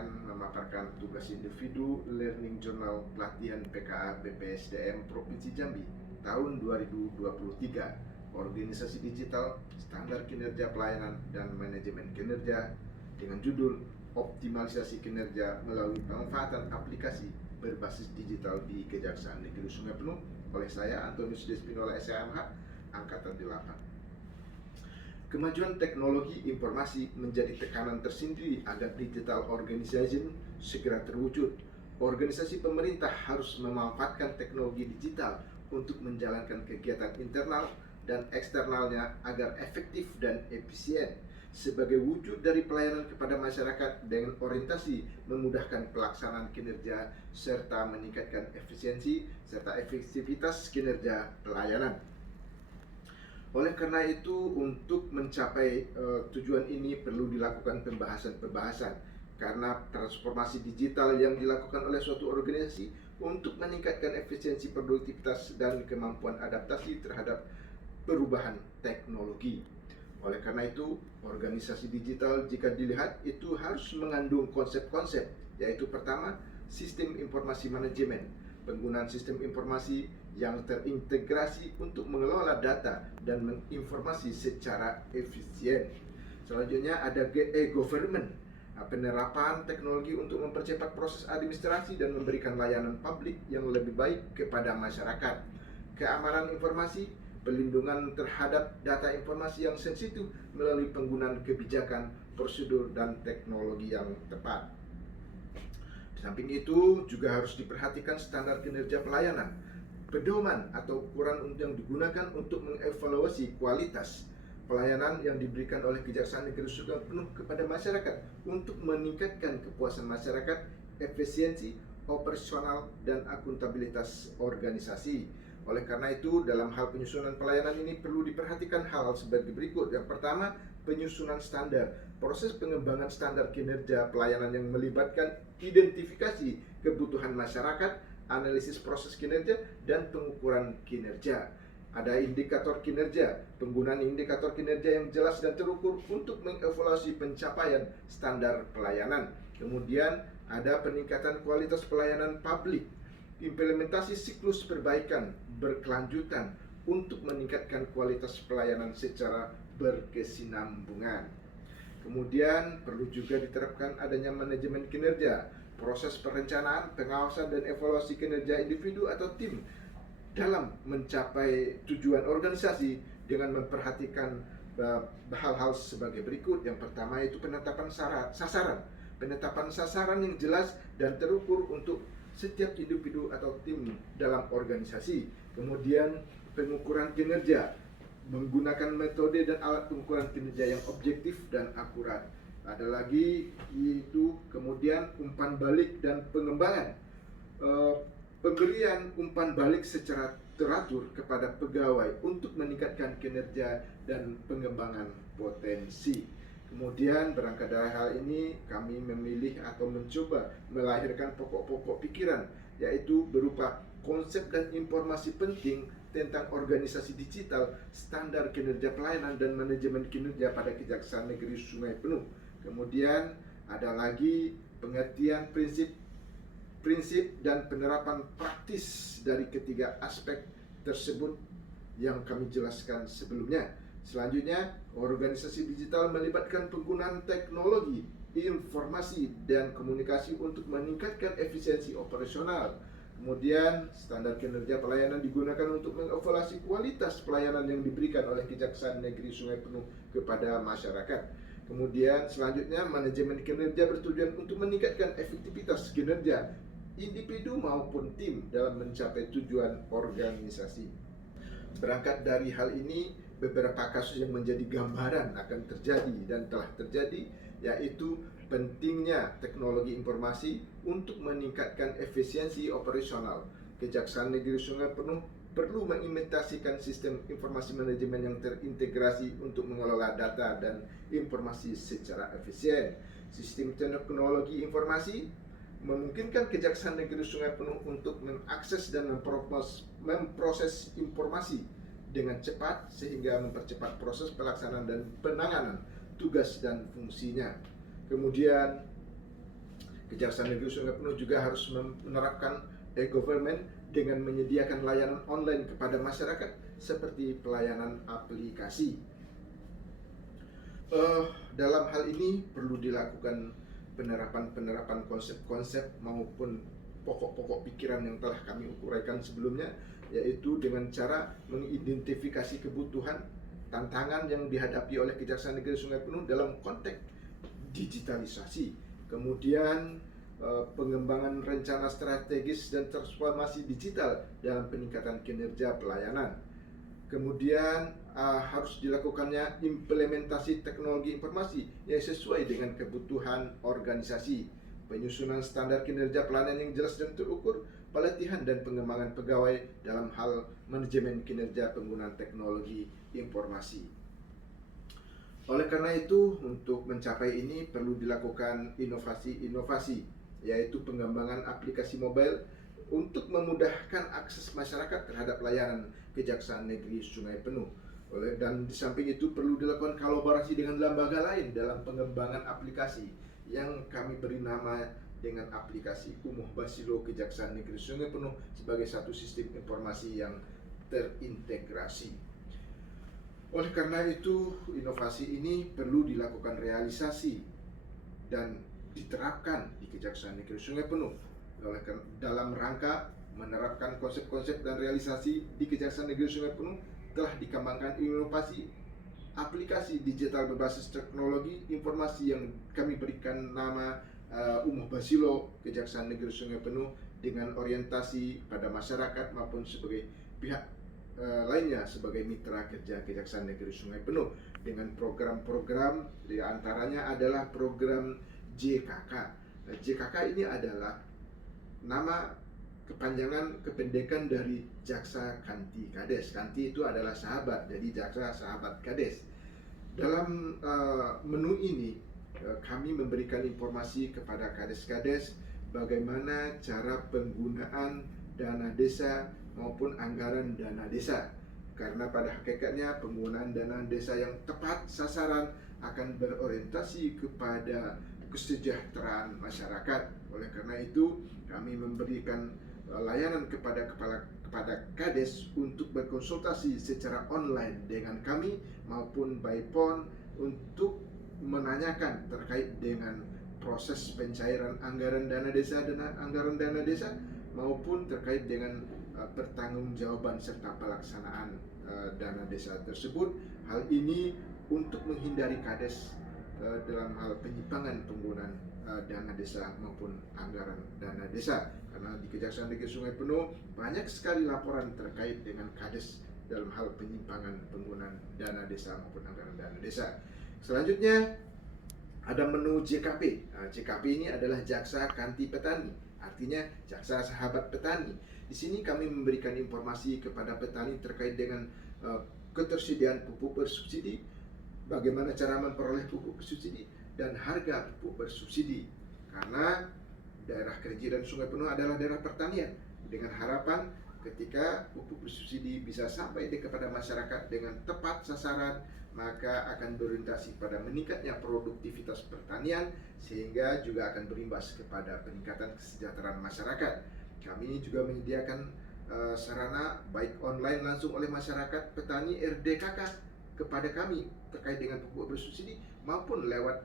akan memaparkan tugas individu Learning Journal Pelatihan PKA BPSDM Provinsi Jambi tahun 2023, Organisasi Digital, Standar Kinerja Pelayanan dan Manajemen Kinerja, dengan judul Optimalisasi Kinerja Melalui Pemanfaatan Aplikasi Berbasis Digital di Kejaksaan Negeri Sungai Penuh, oleh saya Antonius Despinola SMH, Angkatan 8. Kemajuan teknologi informasi menjadi tekanan tersendiri agar digital organization segera terwujud. Organisasi pemerintah harus memanfaatkan teknologi digital untuk menjalankan kegiatan internal dan eksternalnya agar efektif dan efisien, sebagai wujud dari pelayanan kepada masyarakat dengan orientasi memudahkan pelaksanaan kinerja serta meningkatkan efisiensi serta efektivitas kinerja pelayanan. Oleh karena itu, untuk mencapai tujuan ini perlu dilakukan pembahasan-pembahasan, karena transformasi digital yang dilakukan oleh suatu organisasi untuk meningkatkan efisiensi, produktivitas, dan kemampuan adaptasi terhadap perubahan teknologi. Oleh karena itu, organisasi digital jika dilihat itu harus mengandung konsep-konsep, yaitu pertama, sistem informasi manajemen, penggunaan sistem informasi yang terintegrasi untuk mengelola data dan menginformasi secara efisien. Selanjutnya ada e-government, penerapan teknologi untuk mempercepat proses administrasi dan memberikan layanan publik yang lebih baik kepada masyarakat. Keamanan informasi, pelindungan terhadap data informasi yang sensitif melalui penggunaan kebijakan, prosedur, dan teknologi yang tepat. Di samping itu juga harus diperhatikan standar kinerja pelayanan, pedoman atau ukuran yang digunakan untuk mengevaluasi kualitas pelayanan yang diberikan oleh Kejaksaan Negeri Sungai Penuh kepada masyarakat untuk meningkatkan kepuasan masyarakat, efisiensi operasional, dan akuntabilitas organisasi. Oleh karena itu, dalam hal penyusunan pelayanan ini perlu diperhatikan hal-hal sebagai berikut. Yang pertama, penyusunan standar. Proses pengembangan standar kinerja pelayanan yang melibatkan identifikasi kebutuhan masyarakat, analisis proses kinerja, dan pengukuran kinerja. Ada indikator kinerja, penggunaan indikator kinerja yang jelas dan terukur untuk mengevaluasi pencapaian standar pelayanan. Kemudian ada peningkatan kualitas pelayanan publik, implementasi siklus perbaikan berkelanjutan untuk meningkatkan kualitas pelayanan secara berkesinambungan. Kemudian perlu juga diterapkan adanya manajemen kinerja, proses perencanaan, pengawasan, dan evaluasi kinerja individu atau tim dalam mencapai tujuan organisasi dengan memperhatikan hal-hal sebagai berikut. Yang pertama itu penetapan sasaran. Penetapan sasaran yang jelas dan terukur untuk setiap individu atau tim dalam organisasi. Kemudian pengukuran kinerja, menggunakan metode dan alat pengukuran kinerja yang objektif dan akurat. Ada lagi yaitu kemudian umpan balik dan pengembangan. Pemberian umpan balik secara teratur kepada pegawai untuk meningkatkan kinerja dan pengembangan potensi. Kemudian berangkat dari hal ini, kami memilih atau mencoba melahirkan pokok-pokok pikiran, yaitu berupa konsep dan informasi penting tentang organisasi digital, standar kinerja pelayanan, dan manajemen kinerja pada Kejaksaan Negeri Sungai Penuh. Kemudian ada lagi pengertian prinsip dan penerapan praktis dari ketiga aspek tersebut yang kami jelaskan sebelumnya. Selanjutnya, organisasi digital melibatkan penggunaan teknologi, informasi, dan komunikasi untuk meningkatkan efisiensi operasional. Kemudian, standar kinerja pelayanan digunakan untuk mengevaluasi kualitas pelayanan yang diberikan oleh Kejaksaan Negeri Sungai Penuh kepada masyarakat. Kemudian, selanjutnya, manajemen kinerja bertujuan untuk meningkatkan efektivitas kinerja individu maupun tim dalam mencapai tujuan organisasi. Berangkat dari hal ini, beberapa kasus yang menjadi gambaran akan terjadi dan telah terjadi, yaitu pentingnya teknologi informasi untuk meningkatkan efisiensi operasional. Kejaksaan Negeri Sungai Penuh perlu mengimplementasikan sistem informasi manajemen yang terintegrasi untuk mengelola data dan informasi secara efisien. Sistem teknologi informasi memungkinkan Kejaksaan Negeri Sungai Penuh untuk mengakses dan memproses informasi dengan cepat sehingga mempercepat proses pelaksanaan dan penanganan tugas dan fungsinya. Kemudian Kejaksaan Negeri Sungai Penuh juga harus menerapkan e-government dengan menyediakan layanan online kepada masyarakat seperti pelayanan aplikasi. Dalam hal ini perlu dilakukan penerapan konsep-konsep maupun pokok-pokok pikiran yang telah kami uraikan sebelumnya, yaitu dengan cara mengidentifikasi kebutuhan, tantangan yang dihadapi oleh Kejaksaan Negeri Sungai Penuh dalam konteks digitalisasi, kemudian pengembangan rencana strategis dan transformasi digital dalam peningkatan kinerja pelayanan. Kemudian harus dilakukannya implementasi teknologi informasi yang sesuai dengan kebutuhan organisasi, penyusunan standar kinerja pelayanan yang jelas dan terukur, pelatihan dan pengembangan pegawai dalam hal manajemen kinerja penggunaan teknologi informasi. Oleh karena itu, untuk mencapai ini perlu dilakukan inovasi-inovasi, yaitu pengembangan aplikasi mobile untuk memudahkan akses masyarakat terhadap layanan Kejaksaan Negeri Sungai Penuh. Dan di samping itu perlu dilakukan kolaborasi dengan lembaga lain dalam pengembangan aplikasi yang kami beri nama dengan aplikasi Umuh Basilo Kejaksaan Negeri Sungai Penuh sebagai satu sistem informasi yang terintegrasi. Oleh karena itu, inovasi ini perlu dilakukan realisasi dan diterapkan di Kejaksaan Negeri Sungai Penuh dalam rangka menerapkan konsep-konsep dan realisasi di Kejaksaan Negeri Sungai Penuh. Telah dikembangkan inovasi aplikasi digital berbasis teknologi informasi yang kami berikan nama Umuh Basilo Kejaksaan Negeri Sungai Penuh dengan orientasi pada masyarakat maupun sebagai pihak lainnya sebagai mitra kerja Kejaksaan Negeri Sungai Penuh dengan program-program, di antaranya adalah program JKK. JKK ini adalah nama kependekan dari Jaksa Kanti Kades. Kanti itu adalah sahabat, jadi Jaksa Sahabat Kades. Dalam menu ini kami memberikan informasi kepada Kades-Kades bagaimana cara penggunaan dana desa maupun anggaran dana desa. Karena pada hakikatnya penggunaan dana desa yang tepat sasaran akan berorientasi kepada kesejahteraan masyarakat. Oleh karena itu kami memberikan layanan kepada Kades untuk berkonsultasi secara online dengan kami maupun by phone untuk menanyakan terkait dengan proses pencairan anggaran dana desa dan anggaran dana desa maupun terkait dengan pertanggungjawaban serta pelaksanaan dana desa tersebut. Hal ini untuk menghindari Kades dalam hal penyimpangan penggunaan dana desa maupun anggaran dana desa, karena di Kejaksaan Negeri Sungai Penuh banyak sekali laporan terkait dengan Kades dalam hal penyimpangan penggunaan dana desa maupun anggaran dana desa. Selanjutnya ada menu JKP. JKP ini adalah Jaksa Kanti Petani, artinya Jaksa Sahabat Petani. Di sini kami memberikan informasi kepada petani terkait dengan ketersediaan pupuk bersubsidi, bagaimana cara memperoleh pupuk bersubsidi, dan harga pupuk bersubsidi. Karena daerah Kerinci dan Sungai Penuh adalah daerah pertanian, dengan harapan ketika pupuk bersubsidi bisa sampai kepada masyarakat dengan tepat sasaran, maka akan berorientasi pada meningkatnya produktivitas pertanian, sehingga juga akan berimbas kepada peningkatan kesejahteraan masyarakat. Kami juga menyediakan sarana baik online langsung oleh masyarakat petani RDKK kepada kami terkait dengan pupuk bersubsidi maupun lewat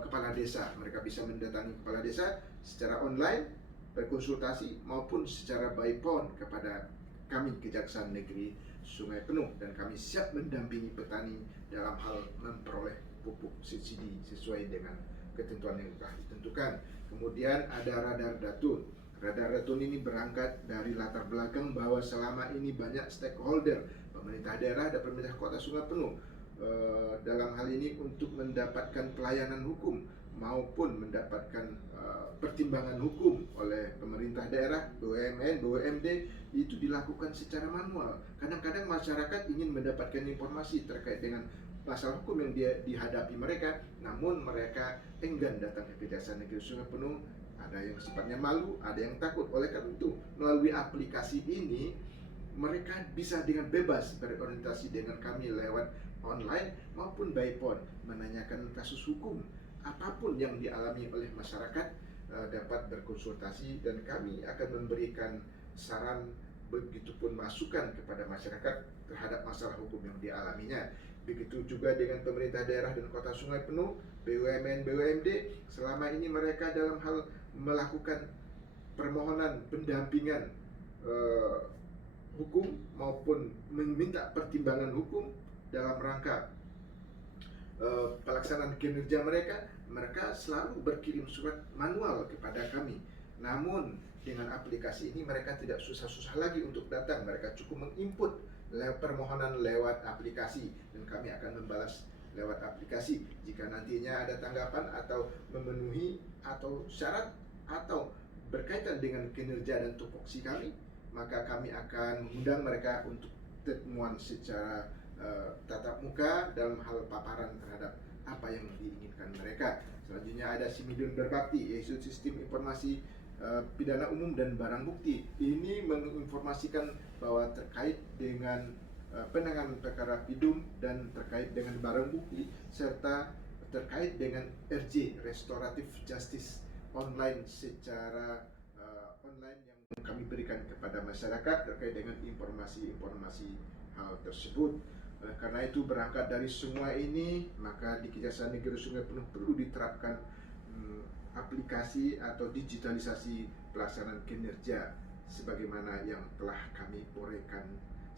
kepala desa. Mereka bisa mendatangi kepala desa secara online, berkonsultasi maupun secara by phone kepada kami Kejaksaan Negeri Sungai Penuh, dan kami siap mendampingi petani dalam hal memperoleh pupuk subsidi sesuai dengan ketentuan yang telah ditentukan. Kemudian ada radar datun. Radar datun ini berangkat dari latar belakang bahwa selama ini banyak stakeholder, pemerintah daerah dan pemerintah kota Sungai Penuh dalam hal ini untuk mendapatkan pelayanan hukum maupun mendapatkan pertimbangan hukum oleh pemerintah daerah, BUMN, BUMD, itu dilakukan secara manual. Kadang-kadang masyarakat ingin mendapatkan informasi terkait dengan masalah hukum yang dihadapi mereka, namun mereka enggan datang ke Kejaksaan Negeri Sungai Penuh. Ada yang sifatnya malu, ada yang takut. Oleh karena itu, melalui aplikasi ini mereka bisa dengan bebas berorientasi dengan kami lewat online maupun by phone, menanyakan kasus hukum apapun yang dialami oleh masyarakat dapat berkonsultasi dan kami akan memberikan saran begitupun masukan kepada masyarakat terhadap masalah hukum yang dialaminya. Begitu juga dengan pemerintah daerah dan kota Sungai Penuh, BUMN, BUMD, selama ini mereka dalam hal melakukan permohonan pendampingan hukum maupun meminta pertimbangan hukum dalam rangka pelaksanaan kinerja mereka, mereka selalu berkirim surat manual kepada kami. Namun dengan aplikasi ini mereka tidak susah-susah lagi untuk datang, mereka cukup menginput permohonan lewat aplikasi dan kami akan membalas lewat aplikasi. Jika nantinya ada tanggapan atau memenuhi atau syarat atau berkaitan dengan kinerja dan tupoksi kami, maka kami akan mengundang mereka untuk pertemuan secara tatap muka dalam hal paparan terhadap apa yang diinginkan mereka. Selanjutnya ada Simidun Berbakti, yaitu Sistem Informasi Pidana Umum dan Barang Bukti. Ini menginformasikan bahwa terkait dengan penanganan perkara pidum dan terkait dengan barang bukti serta terkait dengan RJ Restoratif Justice online secara online yang kami berikan kepada masyarakat terkait dengan informasi-informasi hal tersebut. Karena itu berangkat dari semua ini, maka di Kejaksaan Negeri Sungai Penuh perlu diterapkan aplikasi atau digitalisasi pelaksanaan kinerja sebagaimana yang telah kami uraikan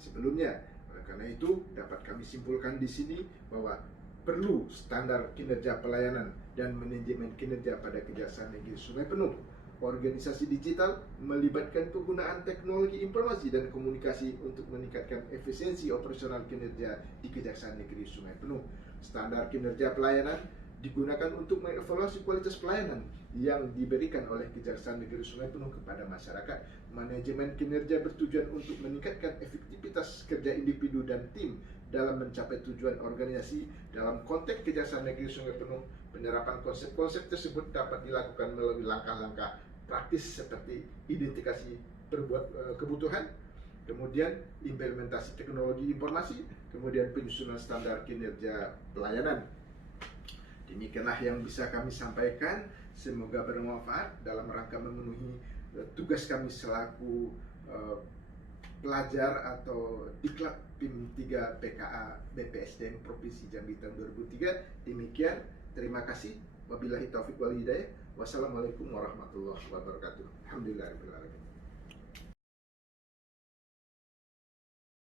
sebelumnya. Oleh karena itu dapat kami simpulkan di sini bahwa perlu standar kinerja pelayanan dan manajemen kinerja pada Kejaksaan Negeri Sungai Penuh. Organisasi digital melibatkan penggunaan teknologi informasi dan komunikasi untuk meningkatkan efisiensi operasional kinerja di Kejaksaan Negeri Sungai Penuh. Standar kinerja pelayanan digunakan untuk mengevaluasi kualitas pelayanan yang diberikan oleh Kejaksaan Negeri Sungai Penuh kepada masyarakat. Manajemen kinerja bertujuan untuk meningkatkan efektivitas kerja individu dan tim dalam mencapai tujuan organisasi. Dalam konteks Kejaksaan Negeri Sungai Penuh, penerapan konsep-konsep tersebut dapat dilakukan melalui langkah-langkah praktis seperti identifikasi kebutuhan, kemudian implementasi teknologi informasi, kemudian penyusunan standar kinerja pelayanan. Demikianlah yang bisa kami sampaikan. Semoga bermanfaat dalam rangka memenuhi tugas kami selaku pelajar atau Diklat PIM 3 PKA BPSDM Provinsi Jambi tahun 2003. Demikian, terima kasih. Wabillahi taufiq wal hidayah. Wassalamualaikum warahmatullahi wabarakatuh. Alhamdulillahirabbil alamin.